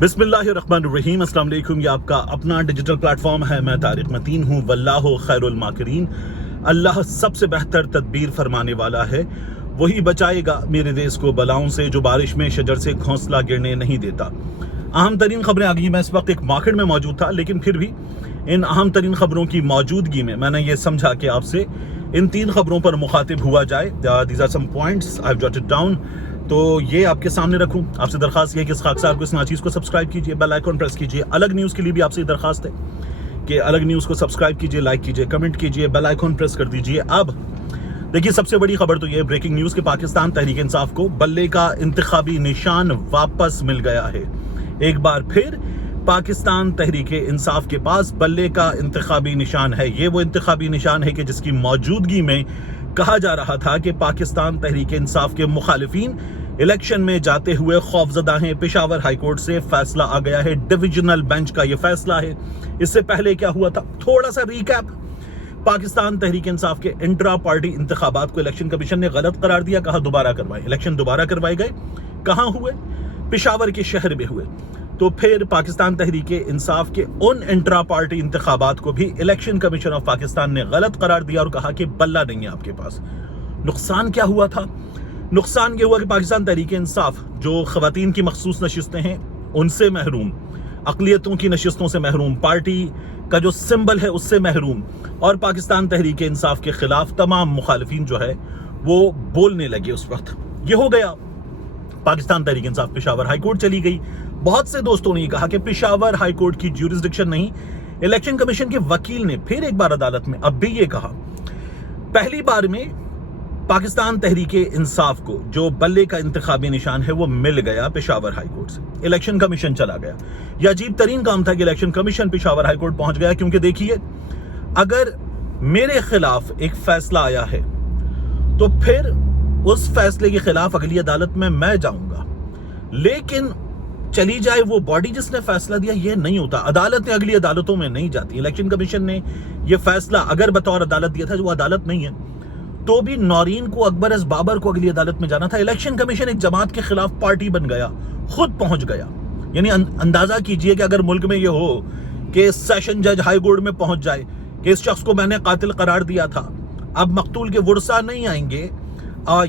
बिस्मिल्लाहिर्रहमानिर्रहीम। अस्सलाम वालेकुम। ये आपका अपना डिजिटल प्लेटफॉर्म है। मैं तारिक मतीन हूँ। वल्लाहु खैरुल माकिरीन। अल्लाह सबसे बेहतर तदबीर फरमाने वाला है। वही बचाएगा मेरे देश को बलाओं से, जो बारिश में शजर से घोंसला गिरने नहीं देता। अहम तरीन खबरें आ गई। मैं इस वक्त एक मार्केट में मौजूद था, लेकिन फिर भी इन अहम तरीन खबरों की मौजूदगी में मैंने ये समझा कि आपसे इन 3 खबरों पर मुखातिब हुआ जाए। These are some points I have jotted down, तो ये आपके सामने रखूं। आपसे दरखास्त है कि इस खाक साहब को, इस नाचीज़ को सब्सक्राइब कीजिए, बेल आइकन प्रेस कीजिए। अलग न्यूज़ के लिए भी आपसे दरखास्त है कि अलग न्यूज़ को सब्सक्राइब कीजिए, लाइक कीजिए, कमेंट कीजिए, बेल आइकन प्रेस कर दीजिए। अब देखिए, सबसे बड़ी खबर तो ये ब्रेकिंग न्यूज़ के पाकिस्तान तहरीक इंसाफ को बल्ले का इंतखाबी निशान वापस मिल गया है। एक बार फिर पाकिस्तान तहरीक इंसाफ के पास बल्ले का इंतखाबी निशान है। ये वो इंतखाबी निशान है कि जिसकी मौजूदगी में कहा जा रहा था कि पाकिस्तान तहरीक इंसाफ के मुखालिफिन इलेक्शन में जाते हुए खौफजदा हैं। पेशावर हाईकोर्ट से फैसला आ गया है, डिविजनल बेंच का ये फैसला है। इससे पहले क्या हुआ था, थोड़ा सा रिकैप। पाकिस्तान तहरीक इंसाफ के इंट्रा पार्टी इंतखाबात को इलेक्शन कमीशन ने गलत करार दिया, कहा दोबारा करवाएं। इलेक्शन दोबारा करवाए गए। कहाँ हुए? पेशावर के शहर में हुए। तो फिर पाकिस्तान तहरीक इंसाफ के उन इंट्रा पार्टी इंतखाबात को भी इलेक्शन कमीशन ऑफ पाकिस्तान ने गलत करार दिया और कहा कि बल्ला नहीं है आपके पास। नुकसान क्या हुआ था? नुकसान ये हुआ कि पाकिस्तान तहरीक इंसाफ जो खवातीन की मखसूस नशिस्तें हैं उनसे महरूम, अक़लियतों की नशिस्तों से महरूम, पार्टी का जो सिंबल है उससे महरूम, और पाकिस्तान तहरीक इंसाफ के खिलाफ तमाम मुखालिफिन जो है वो बोलने लगे। उस वक्त ये हो गया। पाकिस्तान तहरीक इंसाफ पेशावर हाईकोर्ट चली गई। बहुत से दोस्तों ने कहा कि पेशावर हाईकोर्ट की ज्यूरिसडिक्शन नहीं। इलेक्शन कमीशन के वकील ने फिर एक बार अदालत में अब भी ये कहा, पहली बार में पाकिस्तान तहरीक इंसाफ को जो बल्ले का इंतखाबी निशान है वो मिल गया पेशावर हाईकोर्ट से। इलेक्शन कमीशन चला गया। यह अजीब तरीन काम था कि इलेक्शन कमीशन पेशावर हाईकोर्ट पहुंच गया, क्योंकि देखिए, अगर मेरे खिलाफ एक फैसला आया है तो फिर उस फैसले के खिलाफ अगली अदालत में मैं जाऊंगा, लेकिन चली जाए वो बॉडी जिसने फैसला दिया, ये नहीं होता। अदालतें अगली अदालतों में नहीं जाती। इलेक्शन कमीशन ने ये फैसला अगर बतौर अदालत दिया था, जो अदालत नहीं है, तो भी नौरीन को, अकबर एस बाबर को अगली अदालत में जाना था। इलेक्शन कमीशन एक जमात के खिलाफ पार्टी बन गया, खुद पहुंच गया। यानी अंदाजा कीजिए कि अगर मुल्क में ये हो कि सेशन जज हाई कोर्ट में पहुंच जाए कि इस शख्स को मैंने कातिल करार दिया था, अब मकतूल के वुरसा नहीं आएंगे,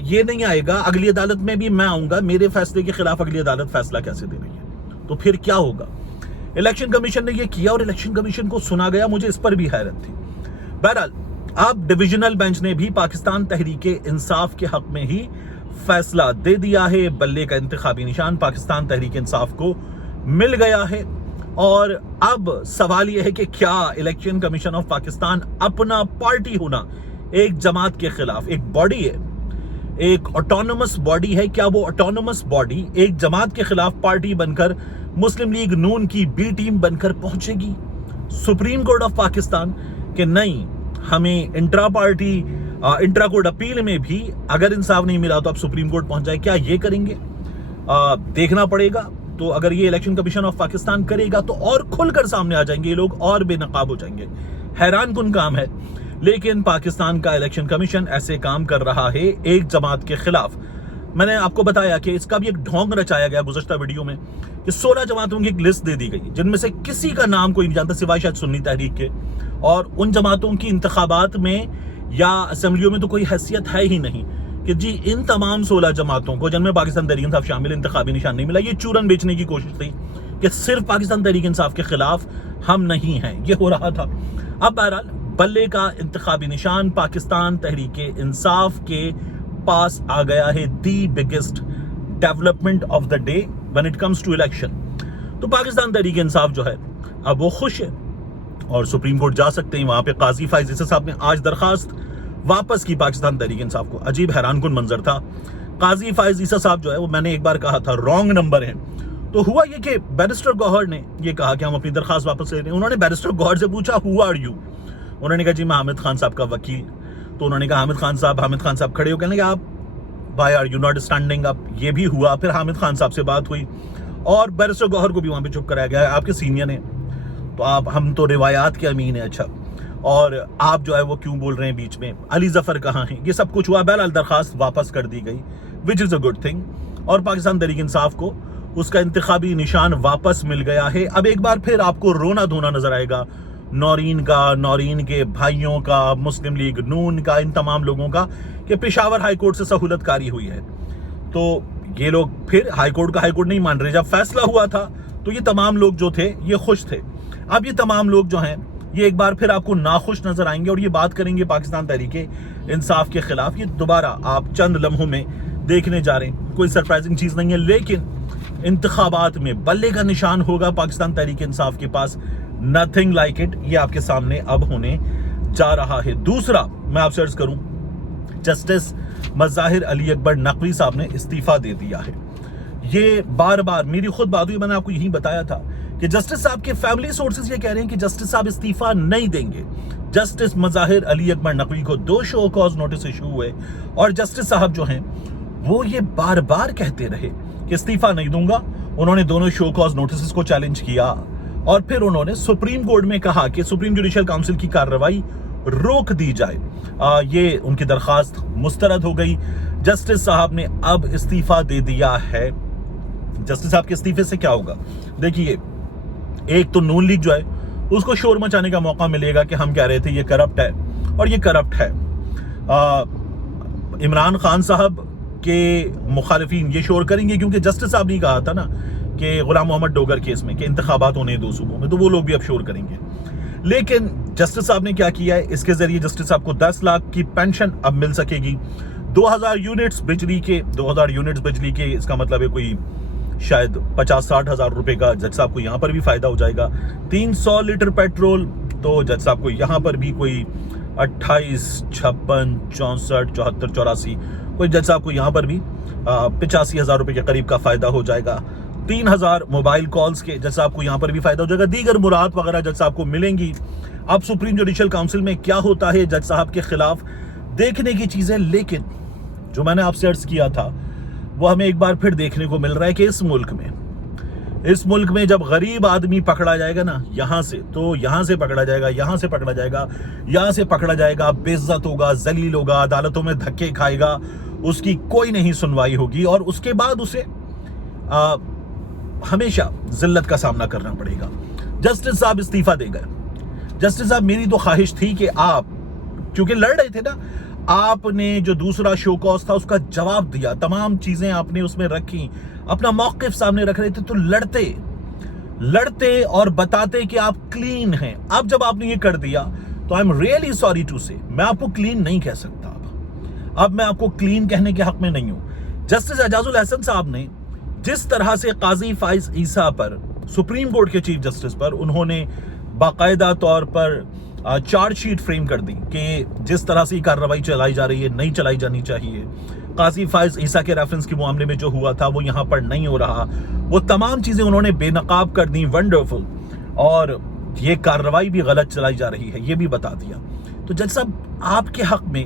ये नहीं आएगा, अगली अदालत में भी मैं आऊंगा, मेरे फैसले के खिलाफ अगली अदालत फैसला कैसे दे रही है? तो फिर क्या होगा? इलेक्शन कमीशन ने ये किया और इलेक्शन कमीशन को सुना गया। मुझे इस पर भी हैरत थी। बहरहाल, अब डिविजनल बेंच ने भी पाकिस्तान तहरीक इंसाफ के हक में ही फैसला दे दिया है। बल्ले का इंतखाबी निशान पाकिस्तान तहरीक इंसाफ को मिल गया है। और अब सवाल यह है कि क्या इलेक्शन कमीशन ऑफ पाकिस्तान अपना पार्टी होना एक जमात के खिलाफ, एक बॉडी है, एक ऑटोनोमस बॉडी है, क्या वो ऑटोनोमस बॉडी एक जमात के खिलाफ पार्टी बनकर मुस्लिम लीग नून की बी टीम बनकर पहुंचेगी सुप्रीम कोर्ट ऑफ पाकिस्तान कि नहीं, हमें इंट्रा कोर्ट अपील में भी अगर इंसाफ नहीं मिला तो अब सुप्रीम कोर्ट पहुंच जाए? क्या ये करेंगे? देखना पड़ेगा। तो अगर ये इलेक्शन कमीशन ऑफ पाकिस्तान करेगा तो और खुलकर सामने आ जाएंगे ये लोग, और बेनकाब हो जाएंगे। हैरान कुन काम है, लेकिन पाकिस्तान का इलेक्शन कमीशन ऐसे काम कर रहा है एक जमात के खिलाफ। मैंने आपको बताया कि इसका भी एक ढोंग रचाया गया गुज़श्ता वीडियो में कि 16 जमातों की एक लिस्ट दे दी गई, जिनमें से किसी का नाम कोई नहीं जानता सिवाय शायद सुन्नी तहरीक के, और उन जमातों की इंतखाबात में या असेंबलियों में तो कोई हैसियत है ही नहीं कि जी इन तमाम 16 जमातों को, जिनमें पाकिस्तान तहरीक इंसाफ शामिल, इंतखाबी निशान नहीं मिला। ये चूरन बेचने की कोशिश थी कि सिर्फ पाकिस्तान तहरीक इंसाफ के खिलाफ हम नहीं हैं, ये हो रहा था। अब बहरहाल, बल्ले का इंतखाबी निशान पाकिस्तान तहरीक इंसाफ के पास आ गया है। The biggest development of the day when it comes to election. तो पाकिस्तान तहरीक इंसाफ जो है अब वो खुश है और सुप्रीम कोर्ट जा सकते हैं। वहां पे काजी फाइज ईसा साहब ने आज दरखास्त वापस की पाकिस्तान तहरीक इंसाफ को। अजीब हैरान कुन मंजर था। काजी फाइज ईसा साहब जो है वो, मैंने एक बार कहा था, रॉन्ग नंबर है। तो हुआ ये कि बैरिस्टर गौहर ने ये कहा कि हम अपनी दरखास्त वापस ले रहे हैं। उन्होंने बैरिस्टर गौहर से पूछा, हु आर यू? उन्होंने कहा जी मैं हामिद खान साहब का वकील। तो उन्होंने कहा हामिद खान साहब खड़े हो, कहने लगे आप why are you not standing up? ये भी हुआ। फिर हामिद खान साहब से बात हुई और बैरिस्टर गौहर को भी वहां पे चुप कराया गया। आपके सीनियर ने तो हम तो रिवायात के अमीन है, अच्छा, और आप जो है वो क्यों बोल रहे हैं बीच में? अली जफर कहाँ हैं? ये सब कुछ हुआ। बहरहाल दरखास्त वापस कर दी गई, which is a good thing. और पाकिस्तान तहरीक इंसाफ को اس کا انتخابی نشان واپس مل گیا ہے. اب ایک بار پھر آپ کو رونا دھونا نظر آئے گا نورین کا، نورین کے بھائیوں کا، مسلم لیگ نون کا، ان تمام لوگوں کا کہ پشاور ہائی کورٹ سے سہولت کاری ہوئی ہے. تو یہ لوگ پھر ہائی کورٹ نہیں مان رہے. جب فیصلہ ہوا تھا تو یہ تمام لوگ جو تھے یہ خوش تھے. اب یہ تمام لوگ جو ہیں یہ ایک بار پھر آپ کو ناخوش نظر آئیں گے اور یہ بات کریں گے پاکستان تحریک انصاف کے خلاف. یہ دوبارہ آپ چند لمحوں میں دیکھنے جا رہے ہیں. کوئی سرپرائزنگ چیز نہیں ہے، لیکن انتخابات میں بلے کا نشان ہوگا پاکستان تحریک انصاف کے پاس. Nothing like it. یہ آپ کے سامنے اب ہونے جا رہا ہے. دوسرا میں آپ سے عرض کروں، جسٹس مظاہر علی اکبر نقوی صاحب نے استعفیٰ دے دیا ہے. یہ بار بار میری خود بات ہوئی، میں نے آپ کو یہی بتایا تھا کہ جسٹس صاحب کے فیملی سورسز یہ کہہ رہے ہیں کہ جسٹس صاحب استعفیٰ نہیں دیں گے. جسٹس مظاہر علی اکبر نقوی کو 2 شو کاز نوٹس ایشو ہوئے اور جسٹس صاحب جو ہیں وہ یہ بار بار کہتے رہے کہ استعفیٰ نہیں دوں گا. انہوں نے دونوں شو کاز نوٹسز کو چیلنج کیا اور پھر انہوں نے سپریم کورٹ میں کہا کہ سپریم جوڈیشل کاؤنسل کی کارروائی روک دی جائے. یہ ان کی درخواست مسترد ہو گئی. جسٹس صاحب نے اب استعفیٰ دے دیا ہے. جسٹس صاحب کے استعفے سے کیا ہوگا؟ دیکھیے، ایک تو نون لیگ جو ہے اس کو شور مچانے کا موقع ملے گا کہ ہم کہہ رہے تھے یہ کرپٹ ہے اور یہ کرپٹ ہے. عمران خان صاحب کے مخالفین یہ شور کریں گے کیونکہ جسٹس صاحب نے کہا تھا نا کہ غلام محمد ڈوگر کیس میں کہ انتخابات ہونے 2 صوبوں میں، تو وہ لوگ بھی اب شور کریں گے. لیکن جسٹس صاحب نے کیا کیا ہے، اس کے ذریعے جسٹس صاحب کو 10 لاکھ کی پینشن اب مل سکے گی. 2000 یونٹس بجلی کے اس کا مطلب ہے کوئی شاید 50-60 ہزار روپے کا جج صاحب کو یہاں پر بھی فائدہ ہو جائے گا. 300 لیٹر پیٹرول تو جج صاحب کو یہاں پر بھی کوئی 28, 56, 64, 74, 84 کوئی جج صاحب کو یہاں پر بھی 85 ہزار روپے کے قریب کا فائدہ ہو جائے گا. 3000 موبائل کالز کے جج صاحب کو یہاں پر بھی فائدہ ہو جائے گا. دیگر مراد وغیرہ جج صاحب کو ملیں گی. اب سپریم جوڈیشل کاؤنسل میں کیا ہوتا ہے جج صاحب کے خلاف دیکھنے کی چیزیں. لیکن جو میں نے آپ سے عرض کیا تھا وہ ہمیں ایک بار پھر دیکھنے کو مل رہا ہے کہ اس ملک میں جب غریب آدمی پکڑا جائے گا نا یہاں سے، تو یہاں سے پکڑا جائے گا، یہاں سے پکڑا جائے گا، یہاں سے پکڑا جائے گا، بے عزت ہوگا، ذلیل ہوگا، عدالتوں میں دھکے کھائے گا، اس کی کوئی نہیں سنوائی ہوگی اور اس کے بعد اسے ہمیشہ ذلت کا سامنا کرنا پڑے گا. جسٹس صاحب استعفیٰ دے گئے. جسٹس صاحب میری تو خواہش تھی کہ آپ چونکہ لڑ رہے تھے نا، آپ نے جو دوسرا شو کاز تھا اس کا جواب دیا، تمام چیزیں آپ نے اس میں رکھی، اپنا موقف سامنے رکھ رہے تھے، تو لڑتے اور بتاتے کہ آپ کلین ہیں. اب جب آپ نے یہ کر دیا تو I'm really sorry to سے، میں آپ کو کلین نہیں کہہ سکتا. اب میں آپ کو کلین کہنے کے حق میں نہیں ہوں. جسٹس اعجاز الحسن صاحب نے جس طرح سے قاضی فائز عیسیٰ پر، سپریم کورٹ کے چیف جسٹس پر، انہوں نے باقاعدہ طور پر چارج شیٹ فریم کر دی کہ جس طرح سے کارروائی چلائی جا رہی ہے نہیں چلائی جانی چاہیے. قاضی فائز عیسیٰ کے ریفرنس کے معاملے میں جو ہوا تھا وہ یہاں پر نہیں ہو رہا. وہ تمام چیزیں انہوں نے بے نقاب کر دی. ونڈرفل. اور یہ کارروائی بھی غلط چلائی جا رہی ہے یہ بھی بتا دیا. تو جج صاحب آپ کے حق میں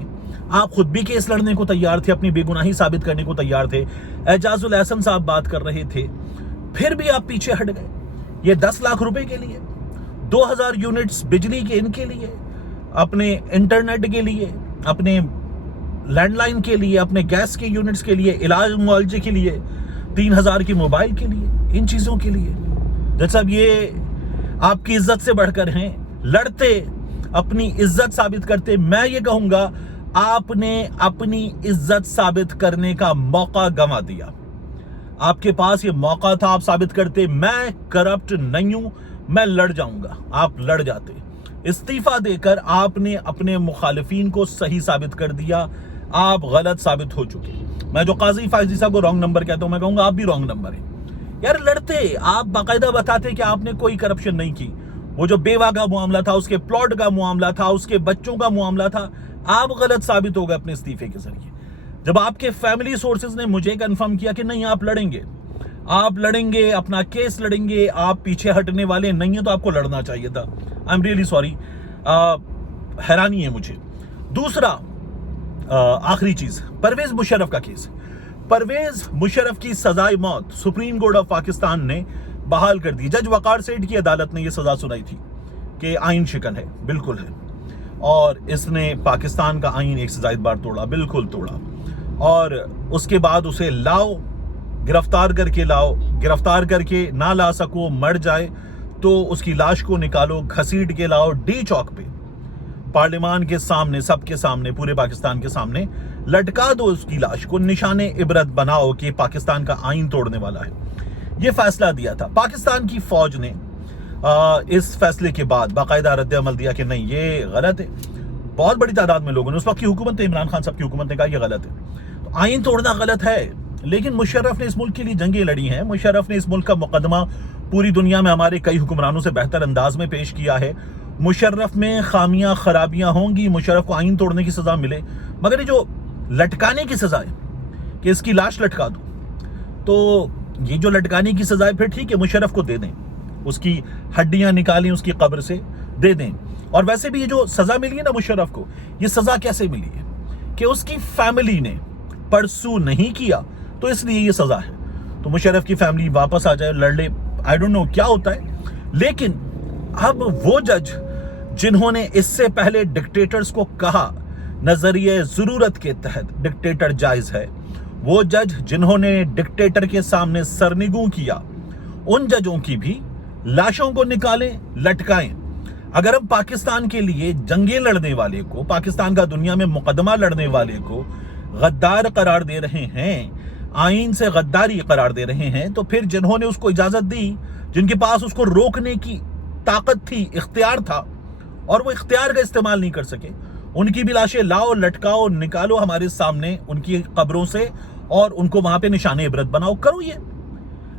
آپ خود بھی کیس لڑنے کو تیار تھے، اپنی بے گناہی ثابت کرنے کو تیار تھے. اعجاز الحسن صاحب بات کر رہے تھے، پھر بھی آپ پیچھے ہٹ گئے. یہ 10 لاکھ روپے کے لیے، 2000 یونٹس بجلی کے ان کے لیے، اپنے انٹرنیٹ کے لیے، اپنے لینڈ لائن کے لیے، اپنے گیس کے یونٹس کے لیے، علاج معالجے کے لیے، 3000 کی موبائل کے لیے، ان چیزوں کے لیے. جج صاحب یہ آپ کی عزت سے بڑھ کر ہیں. لڑتے، اپنی عزت ثابت کرتے. میں یہ کہوں گا آپ نے اپنی عزت ثابت کرنے کا موقع گنوا دیا. آپ کے پاس یہ موقع تھا، آپ ثابت کرتے میں کرپٹ نہیں ہوں، میں لڑ جاؤں گا. آپ لڑ جاتے. استعفیٰ دے کر آپ نے اپنے مخالفین کو صحیح ثابت کر دیا. آپ غلط ثابت ہو چکے. میں جو قاضی فائز عیسیٰ کو رانگ نمبر کہتا ہوں، میں کہوں گا آپ بھی رانگ نمبر ہیں. یار لڑتے، آپ باقاعدہ بتاتے کہ آپ نے کوئی کرپشن نہیں کی. وہ جو بیوہ کا معاملہ تھا، اس کے پلاٹ کا معاملہ تھا، اس کے بچوں کا معاملہ تھا، آپ غلط ثابت ہو گئے اپنے استعفے کے ذریعے. جب آپ کے فیملی سورسز نے مجھے کنفرم کیا کہ نہیں آپ لڑیں گے، اپنا کیس لڑیں گے، آپ پیچھے ہٹنے والے نہیں ہیں، تو آپ کو لڑنا چاہیے تھا. I am really sorry. حیرانی ہے مجھے. دوسرا آخری چیز، پرویز مشرف کا کیس. پرویز مشرف کی سزائے موت سپریم کورٹ آف پاکستان نے بحال کر دی. جج وقار سیٹھ کی عدالت نے یہ سزا سنائی تھی کہ آئین شکن ہے، بالکل ہے، اور اس نے پاکستان کا آئین 1 سے زائد بار توڑا، بالکل توڑا. اور اس کے بعد اسے لاؤ गिरफ्तार करके लाओ, गिरफ्तार करके ना ला सको, मर जाए तो उसकी लाश को निकालो, घसीट के लाओ डी चौक पे, पार्लियामान के सामने, सबके सामने, पूरे पाकिस्तान के सामने लटका दो उसकी लाश को, निशाने इबरत बनाओ कि पाकिस्तान का आइन तोड़ने वाला है। ये फैसला दिया था। पाकिस्तान की फौज ने इस फैसले के बाद बाकायदा रद्द अमल दिया कि नहीं, ये गलत है। बहुत बड़ी तादाद में लोगों ने, उस वक्त की हुकूमत, इमरान खान साहब की हुकूमत ने कहा ये गलत है, तो आइन तोड़ना गलत है। लेकिन मुशर्रफ ने इस मुल्क के लिए जंगें लड़ी हैं, मुशर्रफ ने इस मुल्क का मुकदमा पूरी दुनिया में हमारे कई हुक्मरानों से बेहतर अंदाज में पेश किया है। मुशर्रफ में खामियां खराबियां होंगी, मुशर्रफ को आइन तोड़ने की सजा मिले, मगर ये जो लटकाने की सजा है कि इसकी लाश लटका दो, तो ये जो लटकाने की सजा है, फिर ठीक है मुशर्रफ को दे दें, उसकी हड्डियां निकालें, उसकी कब्र से दे दें। और वैसे भी ये जो सजा मिली है ना मुशर्रफ को, ये सजा कैसे मिली है कि उसकी फैमिली ने परसू नहीं किया, तो इसलिए ये सजा है। तो मुशर्रफ की फैमिली वापस आ जाए, लड़ ले, आई डोंट नो क्या होता है। लेकिन अब वो जज जिन्होंने इससे पहले डिक्टेटर्स को कहा नजरिए जरूरत के तहत डिक्टेटर जायज है, वो जज जिन्होंने डिक्टेटर के सामने सरनिगू किया, उन जजों की भी लाशों को निकालें, लटकाएं। अगर हम पाकिस्तान के लिए जंगें लड़ने वाले को, पाकिस्तान का दुनिया में मुकदमा लड़ने वाले को गद्दार करार दे रहे हैं, आइन से गद्दारी करार दे रहे हैं, तो फिर जिन्होंने उसको इजाजत दी, जिनके पास उसको रोकने की ताकत थी, इख्तियार था, और वो इख्तियार का इस्तेमाल नहीं कर सके, उनकी भी लाशें लाओ, लटकाओ, निकालो हमारे सामने उनकी कब्रों से, और उनको वहां पे निशाने इबरत बनाओ। करो ये,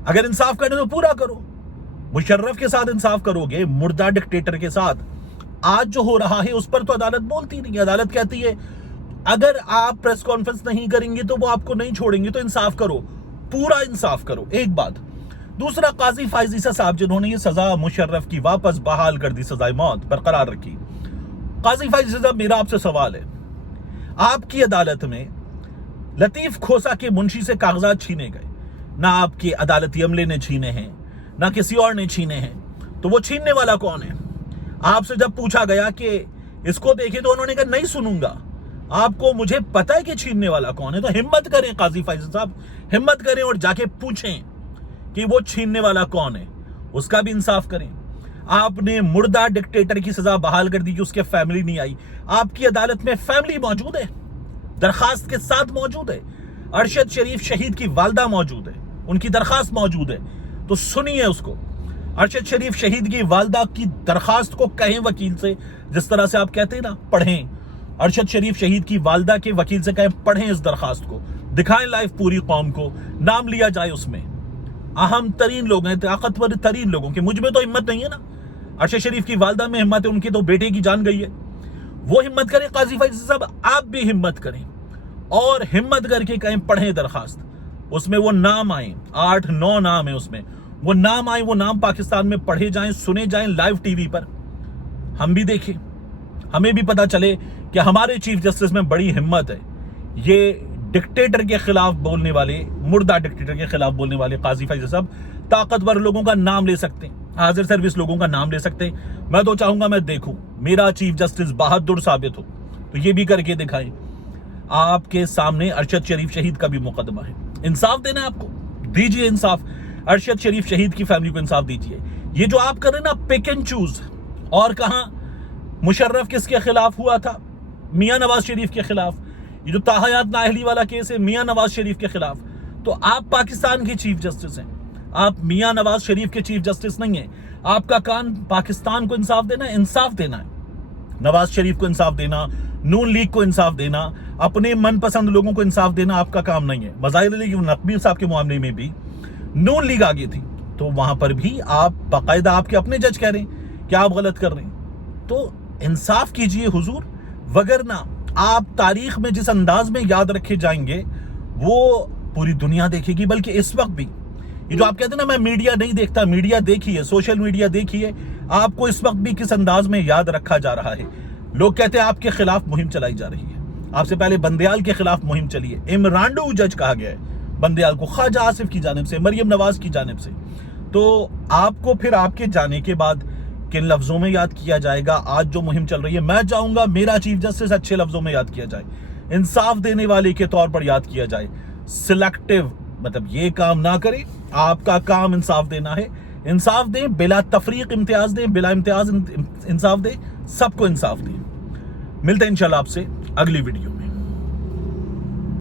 अगर इंसाफ करने तो पूरा करो। मुशर्रफ के साथ इंसाफ करोगे, मुर्दा डिक्टेटर के साथ आज जो हो रहा है उस पर तो अदालत बोलती नहीं। अदालत कहती है अगर आप प्रेस कॉन्फ्रेंस नहीं करेंगे तो वो आपको नहीं छोड़ेंगे, तो इंसाफ करो, पूरा इंसाफ करो। एक बात। दूसरा, काजी फाइज ईसा साहब जिन्होंने ये सजा मुशर्रफ की वापस बहाल कर दी, सजाए मौत बरकरार रखी। काजी फाइज ईसा साहब, मेरा आपसे सवाल है, आपकी अदालत में लतीफ खोसा के मुंशी से कागजात छीने गए, ना आपके अदालती अमले ने छीने हैं, ना किसी और ने छीने हैं, तो वो छीनने वाला कौन है? आपसे जब पूछा गया कि इसको देखें, तो उन्होंने कहा नहीं सुनूंगा, आपको मुझे पता है कि छीनने वाला कौन है। तो हिम्मत करें काजी फाइज साहब, हिम्मत करें और जाके पूछें कि वो छीनने वाला कौन है, उसका भी इंसाफ करें। आपने मुर्दा डिक्टेटर की सजा बहाल कर दी कि उसके फैमिली नहीं आई, आपकी अदालत में फैमिली मौजूद है, दरखास्त के साथ मौजूद है, अरशद शरीफ शहीद की वालदा मौजूद है, उनकी दरखास्त मौजूद है, तो सुनिए उसको। अरशद शरीफ शहीद की वालदा की दरखास्त को कहें वकील से, जिस तरह से आप कहते हैं ना, पढ़ें। अरशद शरीफ शहीद की वालदा के वकील से कहें पढ़ें इस दरखास्त को, दिखाएं लाइव पूरी कौम को, नाम लिया जाए उसमें। अहम तरीन लोग हैं, ताकतवर तरीन लोगों के, मुझ में तो हिम्मत नहीं है ना, अरशद शरीफ की वालदा में हिम्मत है, उनके तो बेटे की जान गई है, वो हिम्मत करें। काजी फाइज साहब, आप भी हिम्मत करें और हिम्मत करके कहें पढ़ें दरखास्त, उसमें वो नाम आए, 8-9 नाम है उसमें, वो नाम आए, वो नाम पाकिस्तान में पढ़े जाएं, सुने जाएं लाइव टीवी पर, हम भी देखें, हमें भी पता चले कि हमारे चीफ जस्टिस में बड़ी हिम्मत है। ये डिक्टेटर के खिलाफ बोलने वाले, मुर्दा डिक्टेटर के खिलाफ बोलने वाले काजी फाइज साहब ताकतवर लोगों का नाम ले सकते हैं, हाजिर सर्विस लोगों का नाम ले सकते हैं। मैं तो चाहूंगा मैं देखूं मेरा चीफ जस्टिस बहादुर साबित हो, तो ये भी करके दिखाएं। आपके सामने अरशद शरीफ शहीद का भी मुकदमा है, इंसाफ देना है आपको, दीजिए इंसाफ, अरशद शरीफ शहीद की फैमिली को इंसाफ दीजिए। ये जो आप कर रहे हैं ना पिक एंड चूज, और कहां मुशर्रफ किसके खिलाफ हुआ था? मियां नवाज शरीफ के खिलाफ। ये जो ताहयात नाअहली वाला केस है मियां नवाज शरीफ के खिलाफ। तो आप पाकिस्तान के चीफ जस्टिस हैं, आप मियां नवाज शरीफ के चीफ जस्टिस नहीं है। आपका काम पाकिस्तान को इंसाफ देना है, इंसाफ देना है, नवाज शरीफ को इंसाफ देना, नून लीग को इंसाफ देना, अपने मनपसंद लोगों को इंसाफ देना आपका काम नहीं है। मज़ाहिर अली नकवी साहब के मामले में भी नून लीग आगे थी, तो वहां पर भी आप बाकायदा, आपके अपने जज कह रहे हैं कि आप गलत कर रहे हैं, तो इंसाफ कीजिए हुजूर, वगरना आप तारीख में जिस अंदाज में याद रखे जाएंगे वो पूरी दुनिया देखेगी। बल्कि इस वक्त भी ये जो आप कहते हैं ना मैं मीडिया नहीं देखता, मीडिया देखिए, सोशल मीडिया देखिए, आपको इस वक्त भी किस अंदाज में याद रखा जा रहा है। लोग कहते हैं आपके खिलाफ मुहिम चलाई जा रही है, आपसे पहले बंदयाल के खिलाफ मुहिम चली है, इमरांडो जज कहा गया है बंदयाल को, ख्वाजा आसिफ की जानिब से, मरियम नवाज की जानिब से। तो आपको फिर आपके जाने के बाद किन लफ्जों में याद किया जाएगा? आज जो मुहिम चल रही है, मैं चाहूंगा मेरा चीफ जस्टिस अच्छे लफ्जों में याद किया जाए, इंसाफ देने वाले के तौर पर याद किया जाए, सिलेक्टिव مطلب یہ کام نہ کرے. آپ کا کام انصاف دینا ہے. انصاف دیں, بلا تفریق امتیاز دیں, بلا امتیاز انصاف دیں, سب کو انصاف دیں. ملتے ہیں انشاءاللہ آپ سے اگلی ویڈیو.